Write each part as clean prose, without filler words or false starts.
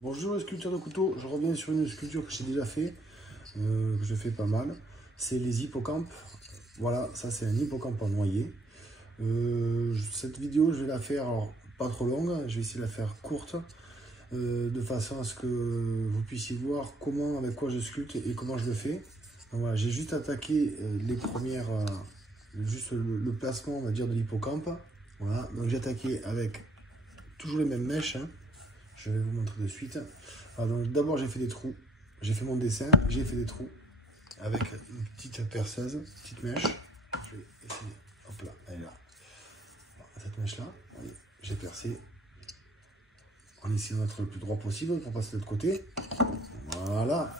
Bonjour les sculpteurs de couteaux, je reviens sur une sculpture que j'ai déjà fait, que je fais pas mal. C'est les hippocampes. Voilà, ça c'est un hippocampe en noyer. Cette vidéo, je vais la faire, alors, pas trop longue, je vais essayer de la faire courte, de façon à ce que vous puissiez voir comment, avec quoi je sculpte et comment je le fais. Donc voilà, j'ai juste attaqué les premières, juste le placement, on va dire, de l'hippocampe. Voilà, donc j'ai attaqué avec toujours les mêmes mèches, hein. Je vais vous montrer de suite. D'abord, j'ai fait des trous. J'ai fait mon dessin, j'ai fait des trous avec une petite perceuse, une petite mèche. Je vais essayer. Hop là, elle est là. Alors, cette mèche-là, j'ai percé en essayant d'être le plus droit possible pour passer de l'autre côté. Voilà.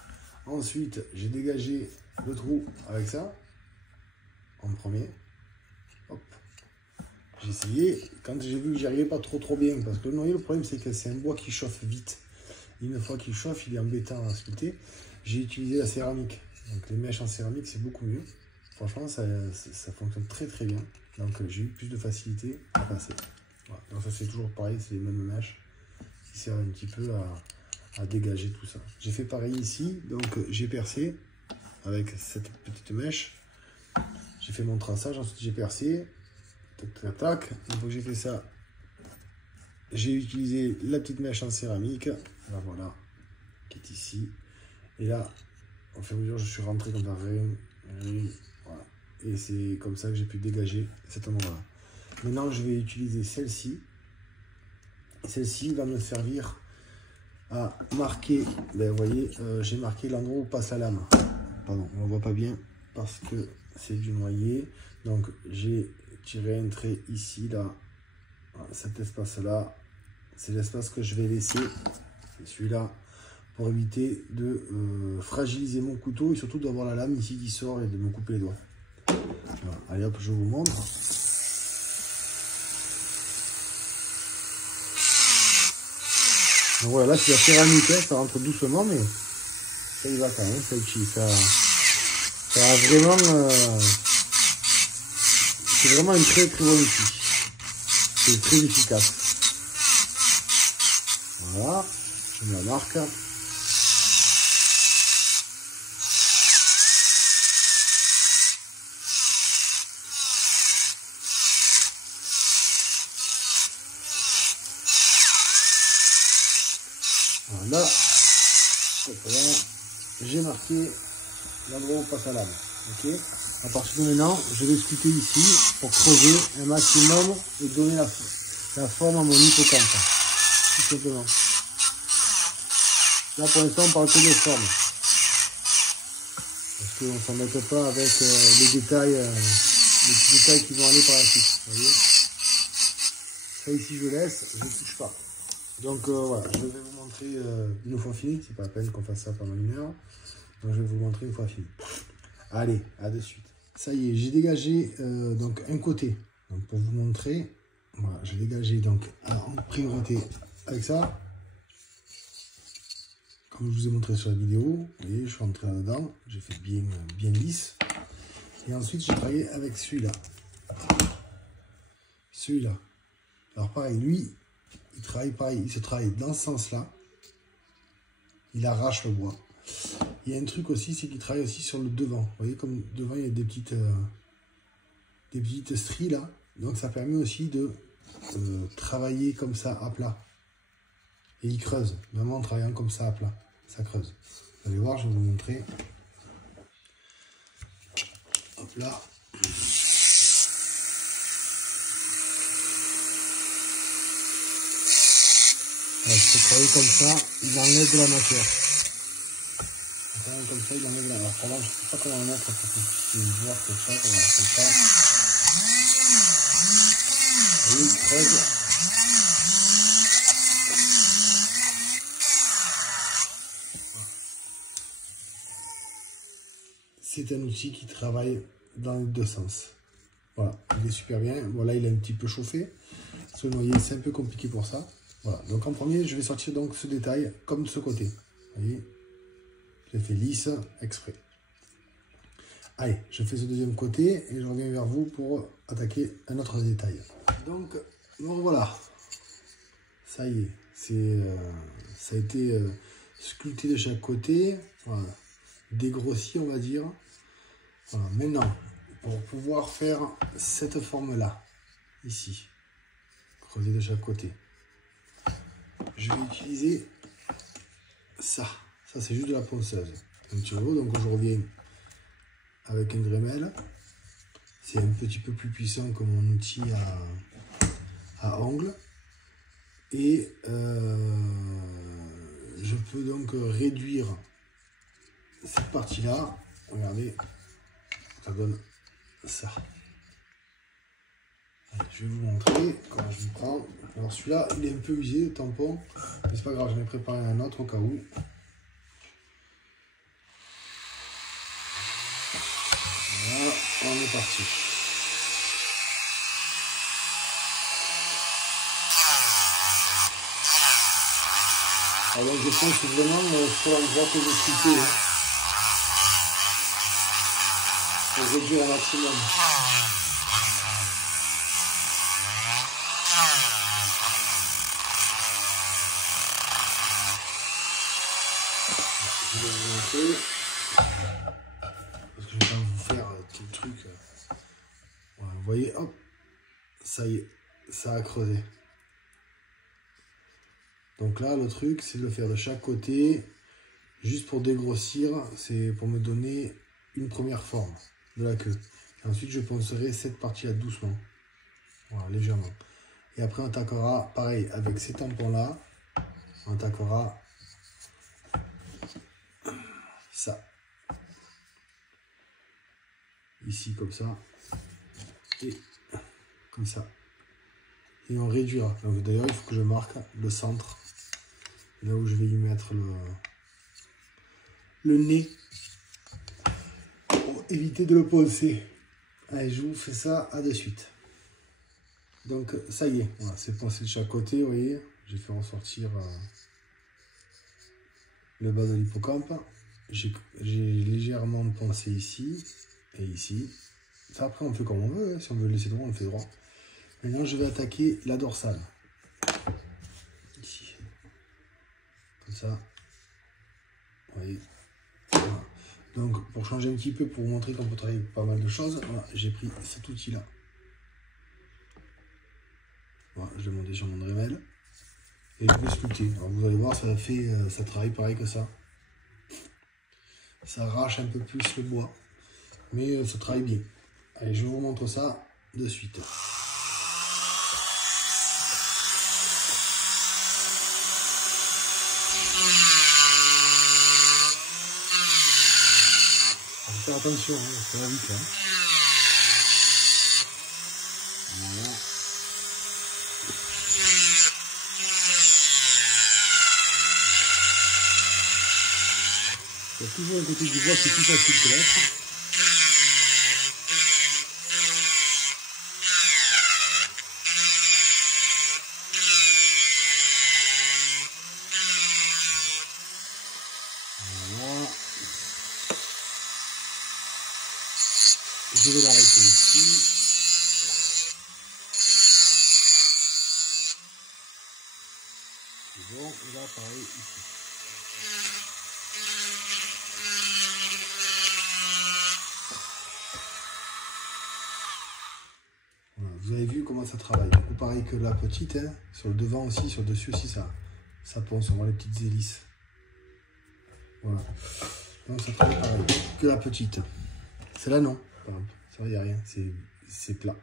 Ensuite, j'ai dégagé le trou avec ça en premier. Hop. J'ai essayé, quand j'ai vu que j'y arrivais pas trop bien, parce que le noyer, le problème c'est que c'est un bois qui chauffe vite. Une fois qu'il chauffe, il est embêtant à sculpter. J'ai utilisé la céramique. Donc les mèches en céramique, c'est beaucoup mieux. Franchement, ça fonctionne très bien. Donc j'ai eu plus de facilité à passer. Voilà. Donc ça c'est toujours pareil, c'est les mêmes mèches qui servent un petit peu à dégager tout ça. J'ai fait pareil ici, donc j'ai percé avec cette petite mèche. J'ai fait mon traçage, ensuite j'ai percé. Tac, tac. Une fois que j'ai fait ça, j'ai utilisé la petite mèche en céramique. Là, voilà, qui est ici. Et là, au fur et à mesure, je suis rentré comme ça. Voilà. Et c'est comme ça que j'ai pu dégager cet endroit-là. Maintenant, je vais utiliser celle-ci. Celle-ci va me servir à marquer. Ben, vous voyez, j'ai marqué l'endroit où passe la lame. Pardon, on ne voit pas bien parce que c'est du noyer. Donc, j'ai tiré un trait ici, là. Voilà, cet espace-là, c'est l'espace que je vais laisser. C'est celui-là, pour éviter de fragiliser mon couteau et surtout d'avoir la lame ici qui sort et de me couper les doigts. Voilà. Allez hop, je vous montre. Donc voilà, là c'est la céramique, hein, ça rentre doucement, mais ça y va quand même, ça a vraiment... c'est vraiment une très bon outil. C'est très efficace. Voilà, je me la marque. Voilà, j'ai marqué l'endroit où passe la lame. Ok. À partir de maintenant, je vais sculpter ici pour creuser un maximum et donner la forme à mon hippocampe. Tout simplement. Là pour l'instant on parle que de forme. Parce qu'on ne s'embête pas avec les détails, les petits détails qui vont aller par la suite. Vous voyez, ça ici je laisse, je ne touche pas. Donc voilà, je vais vous montrer une fois fini. C'est pas la peine qu'on fasse ça pendant une heure. Donc je vais vous montrer une fois fini. Allez, à de suite. Ça y est, j'ai dégagé donc un côté. Donc pour vous montrer, voilà, j'ai dégagé donc en priorité avec ça. Comme je vous ai montré sur la vidéo, vous voyez, je suis rentré là-dedans, j'ai fait bien lisse. Et ensuite, j'ai travaillé avec celui-là. Celui-là. Alors pareil, lui, il travaille pareil, il se travaille dans ce sens-là. Il arrache le bois. Il y a un truc aussi, c'est qu'il travaille aussi sur le devant. Vous voyez, comme devant, il y a des petites stries là. Donc ça permet aussi de travailler comme ça à plat. Et il creuse, vraiment en travaillant comme ça à plat. Ça creuse. Vous allez voir, je vais vous montrer. Hop là. Voilà, je peux travailler comme ça, il enlève de la matière. Comme ça, il enlève de la matière. Alors, je ne sais pas comment le mettre pour que vous puissiez voir que ça, comme ça. Vous voyez, il creuse. C'est un outil qui travaille dans les deux sens. Voilà, il est super bien. Voilà, il est un petit peu chauffé. Ce noyer, c'est un peu compliqué pour ça. Voilà, donc en premier, je vais sortir donc ce détail comme de ce côté. Vous voyez, j'ai fait lisse exprès. Allez, je fais ce deuxième côté et je reviens vers vous pour attaquer un autre détail. Donc voilà, ça y est, ça a été sculpté de chaque côté, voilà, dégrossi on va dire. Voilà. Maintenant, pour pouvoir faire cette forme-là, ici, creuser de chaque côté, je vais utiliser ça. Ça, c'est juste de la ponceuse. Donc je reviens avec un Dremel. C'est un petit peu plus puissant que mon outil à ongles. Et je peux donc réduire cette partie-là. Regardez, ça donne ça. Je vais vous montrer comment je le prends. Alors celui-là, il est un peu usé, le tampon. Mais c'est pas grave, j'en ai préparé un autre au cas où. Voilà, on est parti. Alors je pense vraiment sur l'endroit que je sculpté, pour réduire au maximum. Je vais vous montrer, parce que je vais pas vous faire tout le truc. Voilà, vous voyez, hop, ça y est, ça a creusé. Donc là, le truc, c'est de le faire de chaque côté, juste pour dégrossir, c'est pour me donner une première forme de la queue. Et ensuite, je poncerai cette partie-là doucement, voilà, légèrement. Et après, on attaquera, pareil, avec ces tampons-là, on attaquera ça. Ici, comme ça, et comme ça. Et on réduira. D'ailleurs, il faut que je marque le centre, là où je vais y mettre le nez, pour éviter de le poncer. Allez, je vous fais ça à de suite. Donc, ça y est, voilà, c'est poncé de chaque côté, vous voyez. J'ai fait ressortir le bas de l'hippocampe. J'ai légèrement poncé ici et ici. Ça, après, on fait comme on veut, hein. Si on veut le laisser droit, on le fait droit. Maintenant, je vais attaquer la dorsale. Ici. Comme ça. Vous voyez. Voilà. Donc, pour changer un petit peu, pour vous montrer qu'on peut travailler pas mal de choses, voilà, j'ai pris cet outil-là. Voilà, je l'ai monté sur mon Dremel. Et je vais sculpter. Alors, vous allez voir, ça travaille pareil que ça. Ça arrache un peu plus le bois. Mais ça travaille bien. Allez, je vous montre ça de suite. Faire attention, hein, ça va vite. Hein. Voilà. Il y a toujours un côté du bois qui est plus facile que l'autre. Voilà. Je vais l'arrêter ici. C'est bon, et là pareil ici. Voilà, vous avez vu comment ça travaille. Du coup, pareil que la petite, hein, sur le devant aussi, sur le dessus aussi, ça ponce, on voit les petites hélices. Voilà. Donc ça travaille pareil que la petite. Celle-là non, par exemple. Ça il n'y a rien, c'est plat.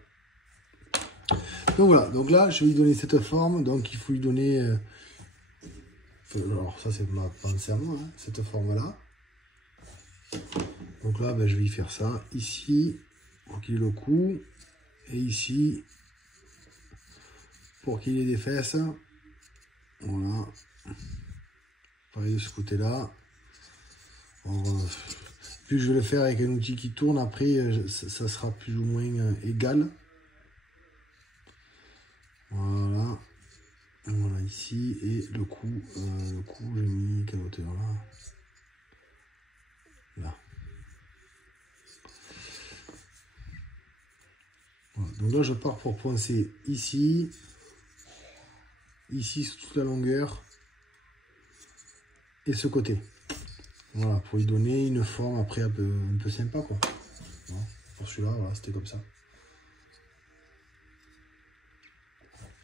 Donc voilà, donc là je vais lui donner cette forme, donc il faut lui donner, alors ça c'est ma pensée à moi, hein, cette forme-là. Donc là ben, je vais y faire ça, ici, pour qu'il ait le cou, et ici, pour qu'il ait des fesses. Voilà. Pareil de ce côté-là. Vu que je vais le faire avec un outil qui tourne, après ça sera plus ou moins égal. Voilà. Voilà ici. Et le cou, j'ai mis quelle hauteur là? Là. Voilà. Donc là je pars pour poncer ici, ici sur toute la longueur et ce côté. Voilà, pour lui donner une forme après un peu sympa quoi. Voilà, pour celui-là, voilà, c'était comme ça.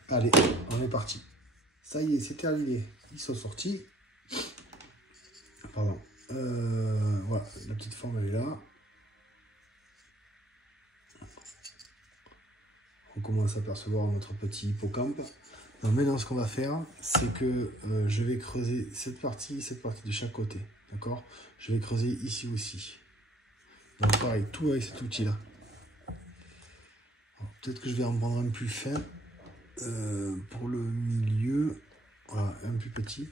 Allez, on est parti. Ça y est, c'est terminé. Ils sont sortis. Pardon. Voilà, la petite forme elle est là. On commence à percevoir notre petit hippocampe. Alors maintenant, ce qu'on va faire, c'est que je vais creuser cette partie de chaque côté. D'accord? Je vais creuser ici aussi. Donc pareil, tout avec cet outil-là. Peut-être que je vais en prendre un plus fin pour le milieu. Voilà, un plus petit.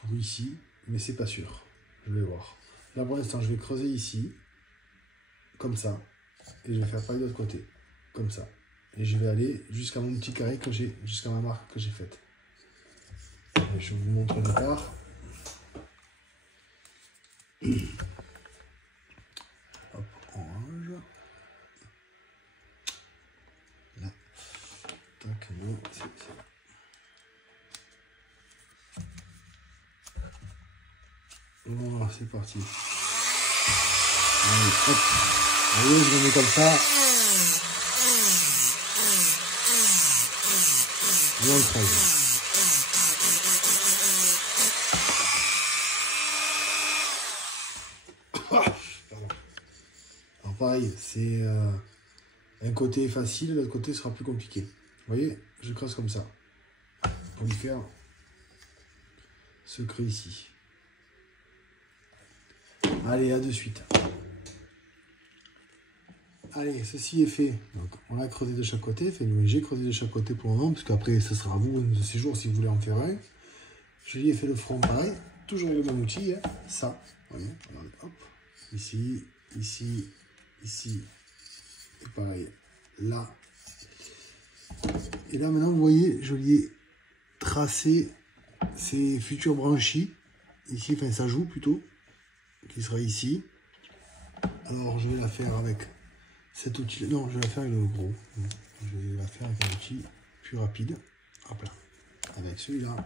Pour ici, mais c'est pas sûr. Je vais voir. Là pour l'instant, je vais creuser ici, comme ça. Et je vais faire pareil de l'autre côté, comme ça. Et je vais aller jusqu'à mon petit carré que j'ai, jusqu'à ma marque que j'ai faite. Et je vous montre le départ. Hop, orange. Là. Tac, non, c'est... Voilà, c'est parti. Allez, hop. Allez, je le mets comme ça. Et on le creuse. Alors pareil, c'est un côté facile, l'autre côté sera plus compliqué. Vous voyez, je creuse comme ça. Pour lui faire ce creux ici. Allez, à de suite. Allez, ceci est fait. Donc, on a creusé de chaque côté. Enfin, j'ai creusé de chaque côté pour le moment, parce qu'après, ce sera à vous de ces jours si vous voulez en faire un. Je lui ai fait le front pareil, toujours avec le même outil. Hein. Ça, voyez, regardez, hop. Ici, ici, ici. Et pareil, là. Et là, maintenant, vous voyez, je lui ai tracé ces futurs branchies. Ici, enfin, ça joue plutôt. Qui sera ici. Alors je vais la faire avec cet outil. Non, je vais la faire avec le gros. Je vais la faire avec un outil plus rapide. Hop là. Avec celui-là.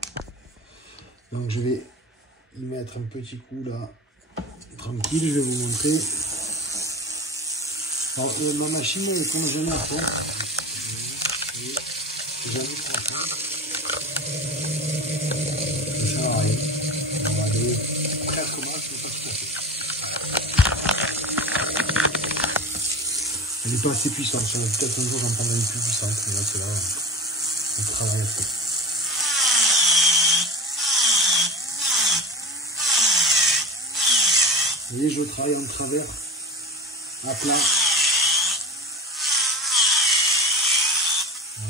Donc je vais y mettre un petit coup là. Tranquille, je vais vous montrer. Alors, ma machine elle tourne jamais à fond. Jamais à fond. Ça sert à rien. On va aller presque au max, mais pas tout à fait. Elle n'est pas assez puissante. Peut-être un jour j'en prendrai une plus puissante. Mais là, c'est là, on travaille à fond. Vous voyez, je travaille en travers, à plat.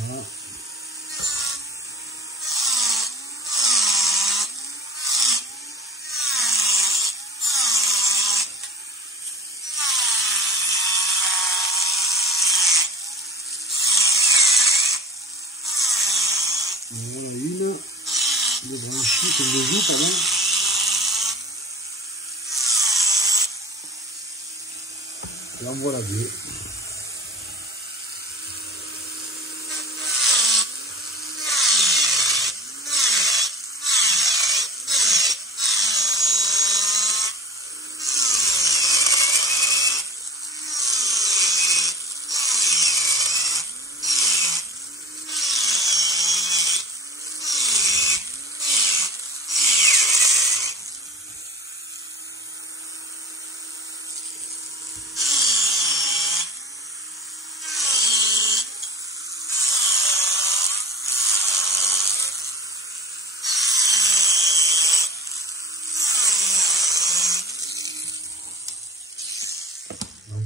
Voilà. Voilà une, les branchies, c'est le joue, pardon. Et en voilà deux.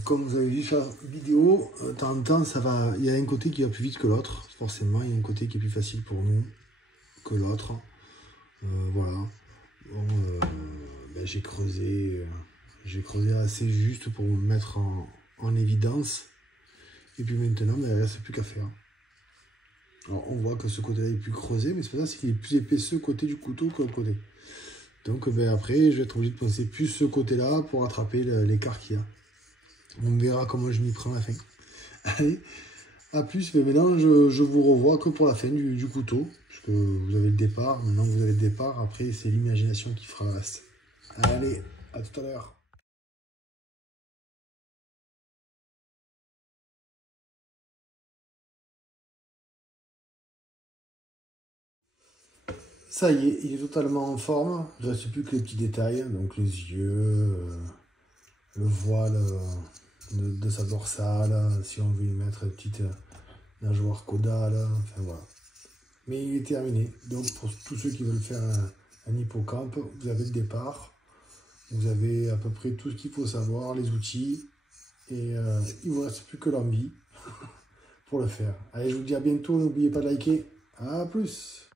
Comme vous avez vu sur la vidéo, de temps en temps, ça va. Il y a un côté qui va plus vite que l'autre, forcément. Il y a un côté qui est plus facile pour nous que l'autre. Voilà. Bon, ben, j'ai creusé assez juste pour me mettre en évidence. Et puis maintenant, ben, il ne reste plus qu'à faire. Alors, on voit que ce côté-là est plus creusé, mais c'est pas ça, c'est qu'il est plus épais ce côté du couteau que l'autre côté. Donc, ben, après, je vais être obligé de penser plus ce côté-là pour attraper l'écart qu'il y a. On verra comment je m'y prends à la fin. Allez, à plus, mais maintenant je vous revois que pour la fin du couteau, puisque vous avez le départ, maintenant que vous avez le départ, après c'est l'imagination qui fera le reste. Allez, à tout à l'heure. Ça y est, il est totalement en forme. Il ne reste plus que les petits détails, donc les yeux, le voile de sa dorsale, si on veut y mettre une petite nageoire caudale, enfin voilà. Mais il est terminé. Donc pour tous ceux qui veulent faire un hippocampe, vous avez le départ, vous avez à peu près tout ce qu'il faut savoir, les outils, et il ne vous reste plus que l'envie pour le faire. Allez, je vous dis à bientôt, n'oubliez pas de liker. À plus!